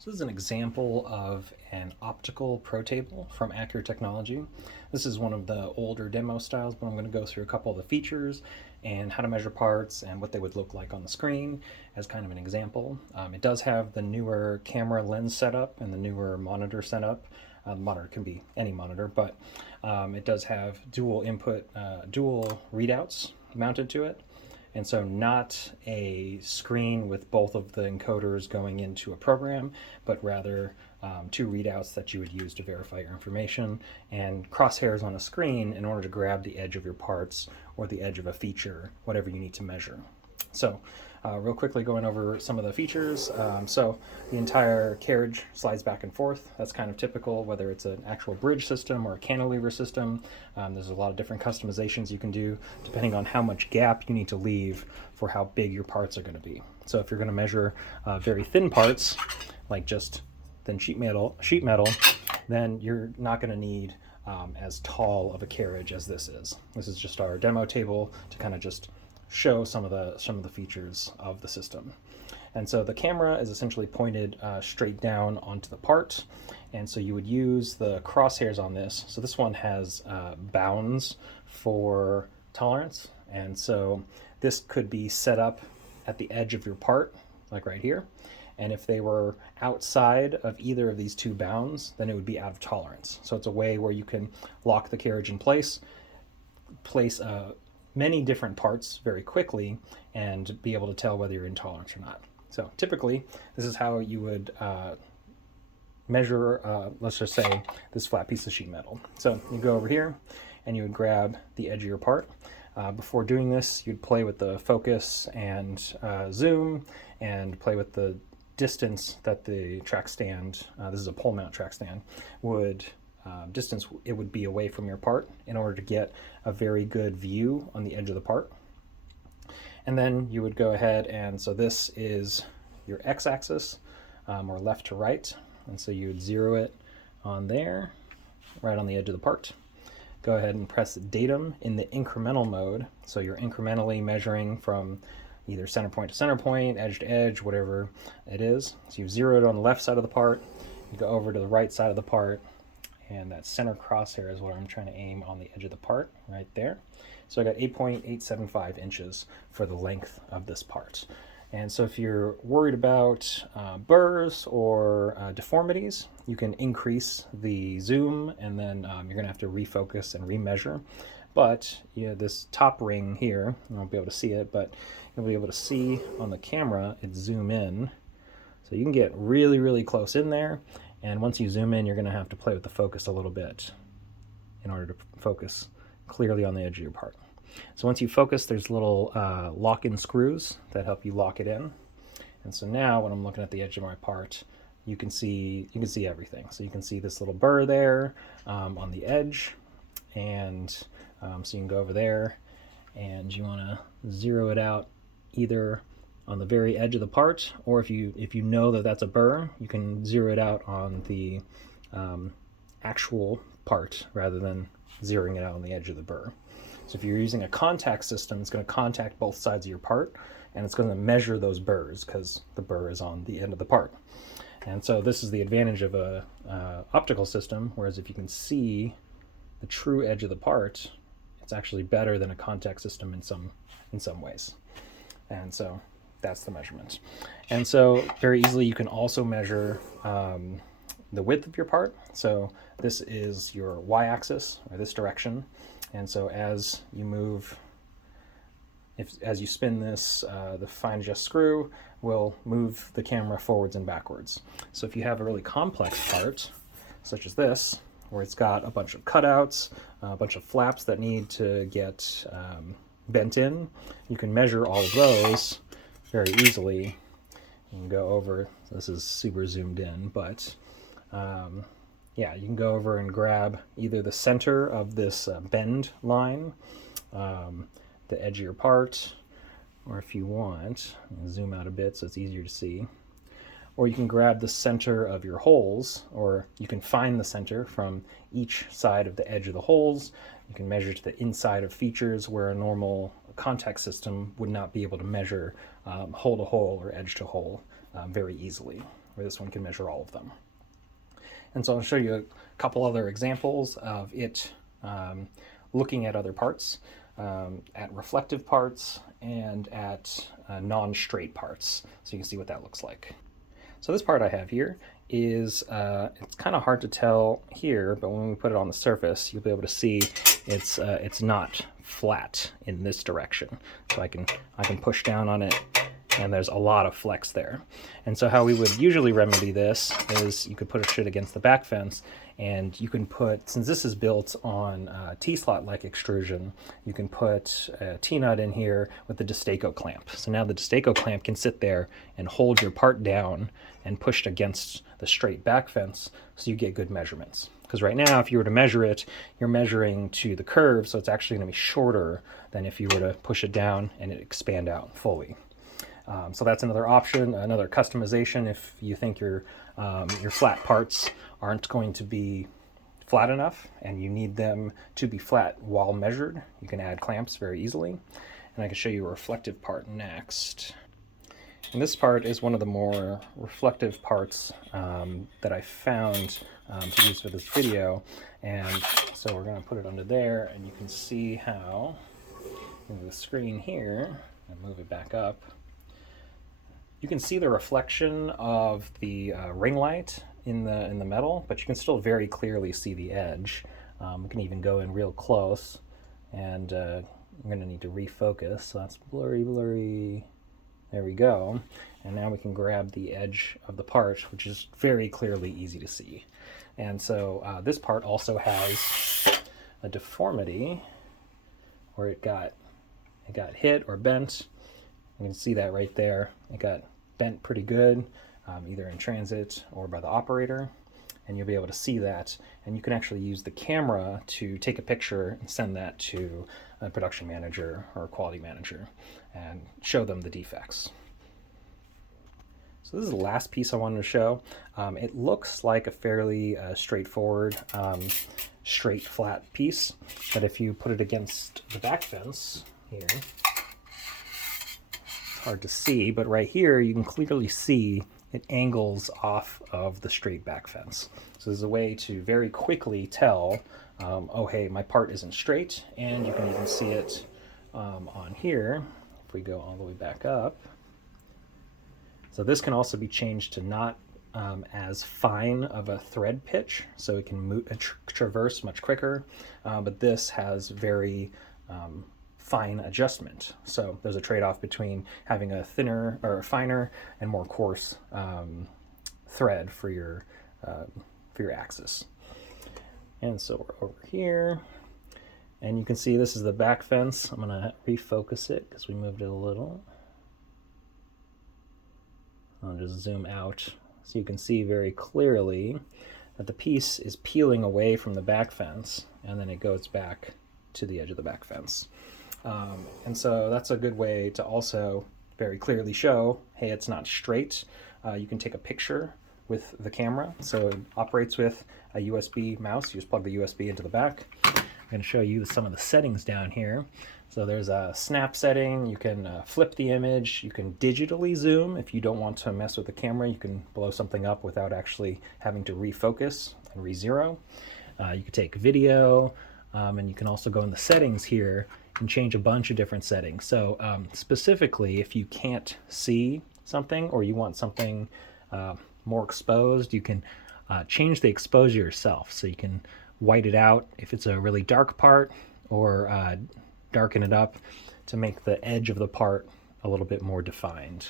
So this is an example of an optical pro table from Accurate Technology. This is one of the older demo styles, but I'm going to go through a couple of the features and how to measure parts and what they would look like on the screen as kind of an example. It does have the newer camera lens setup and the newer monitor setup. The monitor can be any monitor, but it does have dual input, dual readouts mounted to it. And so not a screen with both of the encoders going into a program, but rather two readouts that you would use to verify your information, and crosshairs on a screen in order to grab the edge of your parts or the edge of a feature, whatever you need to measure. So real quickly going over some of the features. So the entire carriage slides back and forth. That's kind of typical, whether it's an actual bridge system or a cantilever system. There's a lot of different customizations you can do depending on how much gap you need to leave for how big your parts are going to be. So if you're going to measure very thin parts, like just thin sheet metal, then you're not going to need as tall of a carriage as this is. This is just our demo table to kind of just show some of the features of the system. And so the camera is essentially pointed straight down onto the part, and so you would use the crosshairs on this. So this one has bounds for tolerance, and so this could be set up at the edge of your part, like right here, and if they were outside of either of these two bounds, then it would be out of tolerance. So it's a way where you can lock the carriage in place many different parts very quickly and be able to tell whether you're in tolerance or not. So typically, this is how you would measure, let's just say, this flat piece of sheet metal. So you go over here and you would grab the edge of your part. Before doing this, you'd play with the focus and zoom and play with the distance that the track stand, this is a pole mount track stand, would distance it would be away from your part in order to get a very good view on the edge of the part. And then you would go ahead, and so this is your x-axis, or left to right, and so you would zero it on there, right on the edge of the part. Go ahead and press datum in the incremental mode, so you're incrementally measuring from either center point to center point, edge to edge, whatever it is. So you've zeroed on the left side of the part, you go over to the right side of the part, and that center crosshair is what I'm trying to aim on the edge of the part right there. So I got 8.875 inches for the length of this part. And so if you're worried about burrs or deformities, you can increase the zoom, and then you're going to have to refocus and remeasure. But this top ring here, you won't be able to see it, but you'll be able to see on the camera it zoom in. So you can get really, really close in there. And once you zoom in, you're going to have to play with the focus a little bit in order to focus clearly on the edge of your part. So once you focus, there's little lock-in screws that help you lock it in. And so now when I'm looking at the edge of my part, you can see everything. So you can see this little burr there on the edge, and so you can go over there, and you want to zero it out either on the very edge of the part, or if you know that that's a burr, you can zero it out on the actual part rather than zeroing it out on the edge of the burr. So if you're using a contact system, it's going to contact both sides of your part, and it's going to measure those burrs because the burr is on the end of the part. And so this is the advantage of a optical system, whereas if you can see the true edge of the part, it's actually better than a contact system in some ways. And so that's the measurement. And so very easily you can also measure the width of your part. So this is your y-axis, or this direction. And so as you move, as you spin this, the fine adjust screw will move the camera forwards and backwards. So if you have a really complex part, such as this, where it's got a bunch of cutouts, a bunch of flaps that need to get bent in, you can measure all of those very easily. You can go over, this is super zoomed in, but yeah, you can go over and grab either the center of this bend line, the edge of your part, or if you want, zoom out a bit so it's easier to see, or you can grab the center of your holes, or you can find the center from each side of the edge of the holes. You can measure to the inside of features where a normal contact system would not be able to measure hole to hole or edge to hole very easily. where this one can measure all of them. And so I'll show you a couple other examples of it looking at other parts, at reflective parts and at non-straight parts, so you can see what that looks like. So this part I have here is, it's kind of hard to tell here, but when we put it on the surface, you'll be able to see it's not flat in this direction. So I can push down on it, and there's a lot of flex there. And so how we would usually remedy this is you could push it against the back fence, and you can put, since this is built on T-slot like extrusion, you can put a T-nut in here with the Destaco clamp. So now the Destaco clamp can sit there and hold your part down and pushed against the straight back fence, so you get good measurements. Because right now, if you were to measure it, you're measuring to the curve, so it's actually going to be shorter than if you were to push it down and it expand out fully. So that's another option, another customization. If you think your flat parts aren't going to be flat enough and you need them to be flat while measured, you can add clamps very easily. And I can show you a reflective part next. And this part is one of the more reflective parts that I found to use for this video. And so we're going to put it under there, and you can see how in the screen here, and move it back up, you can see the reflection of the ring light in the metal, but you can still very clearly see the edge. We can even go in real close, and I'm going to need to refocus, so that's blurry. There we go. And now we can grab the edge of the part, which is very clearly easy to see. And so this part also has a deformity where it got hit or bent. You can see that right there. It got bent pretty good, either in transit or by the operator, and you'll be able to see that. And you can actually use the camera to take a picture and send that to a production manager or a quality manager and show them the defects. So this is the last piece I wanted to show. It looks like a fairly straightforward, straight flat piece, but if you put it against the back fence here, hard to see, but right here you can clearly see it angles off of the straight back fence. So there's a way to very quickly tell, oh hey, my part isn't straight, and you can even see it on here if we go all the way back up. So this can also be changed to not as fine of a thread pitch, so it can traverse much quicker, but this has very fine adjustment. So there's a trade-off between having a thinner or a finer and more coarse thread for your axis. And so we're over here, and you can see this is the back fence. I'm gonna refocus it because we moved it a little. I'll just zoom out so you can see very clearly that the piece is peeling away from the back fence, and then it goes back to the edge of the back fence. And so that's a good way to also very clearly show, hey, it's not straight. You can take a picture with the camera. So it operates with a USB mouse. You just plug the USB into the back. I'm going to show you some of the settings down here. So there's a snap setting. You can flip the image. You can digitally zoom. If you don't want to mess with the camera, you can blow something up without actually having to refocus and re-zero. You can take video, and you can also go in the settings here and change a bunch of different settings. So specifically, if you can't see something or you want something more exposed, you can change the exposure yourself. So you can white it out if it's a really dark part, or darken it up to make the edge of the part a little bit more defined.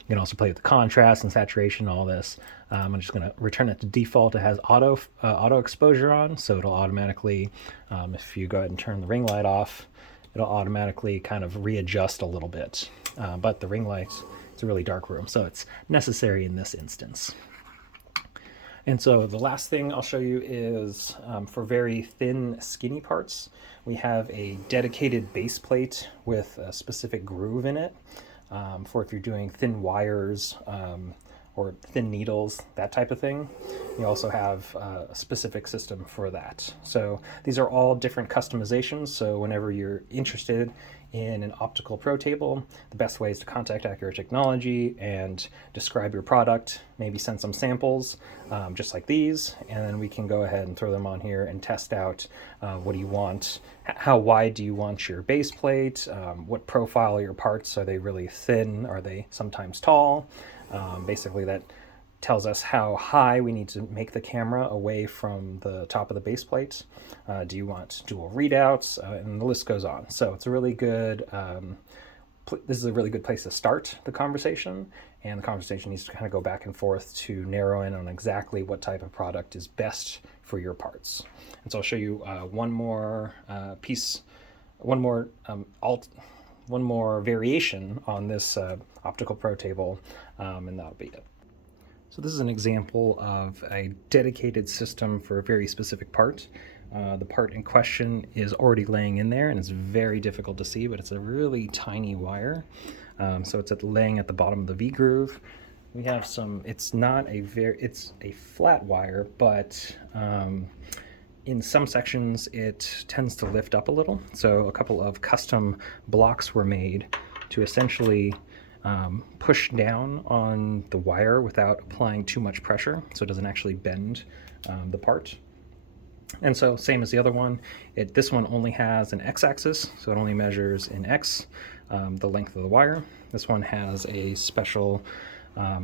You can also play with the contrast and saturation, all this. I'm just going to return it to default. It has auto exposure on, so it'll automatically, if you go ahead and turn the ring light off, it'll automatically kind of readjust a little bit. But the ring light, it's a really dark room, so it's necessary in this instance. And so the last thing I'll show you is for very thin, skinny parts, we have a dedicated base plate with a specific groove in it for if you're doing thin wires or thin needles, that type of thing. You also have a specific system for that. So these are all different customizations. So whenever you're interested in an optical pro table, the best way is to contact Accurate Technology and describe your product, maybe send some samples, just like these, and then we can go ahead and throw them on here and test out what do you want, how wide do you want your base plate, what profile are your parts, are they really thin, are they sometimes tall, basically that tells us how high we need to make the camera away from the top of the base plate. Do you want dual readouts? And the list goes on. So it's a really good, this is a really good place to start the conversation. And the conversation needs to kind of go back and forth to narrow in on exactly what type of product is best for your parts. And so I'll show you one more one more variation on this optical pro table, and that'll be it. So this is an example of a dedicated system for a very specific part. The part in question is already laying in there, and it's very difficult to see, but it's a really tiny wire. So it's laying at the bottom of the V-groove. We have some, it's a flat wire, but in some sections it tends to lift up a little. So a couple of custom blocks were made to essentially push down on the wire without applying too much pressure, so it doesn't actually bend the part. And so same as the other one, this one only has an x-axis, so it only measures in x, the length of the wire. This one has a special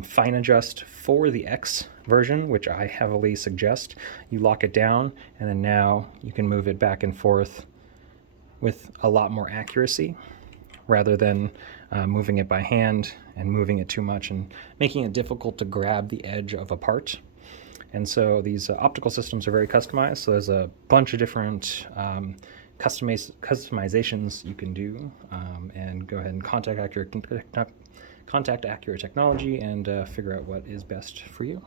fine adjust for the X version, which I heavily suggest. You lock it down, and then now you can move it back and forth with a lot more accuracy, rather than moving it by hand and moving it too much and making it difficult to grab the edge of a part. And so these optical systems are very customized, so there's a bunch of different customizations you can do, and go ahead and contact Accurate Technology and figure out what is best for you.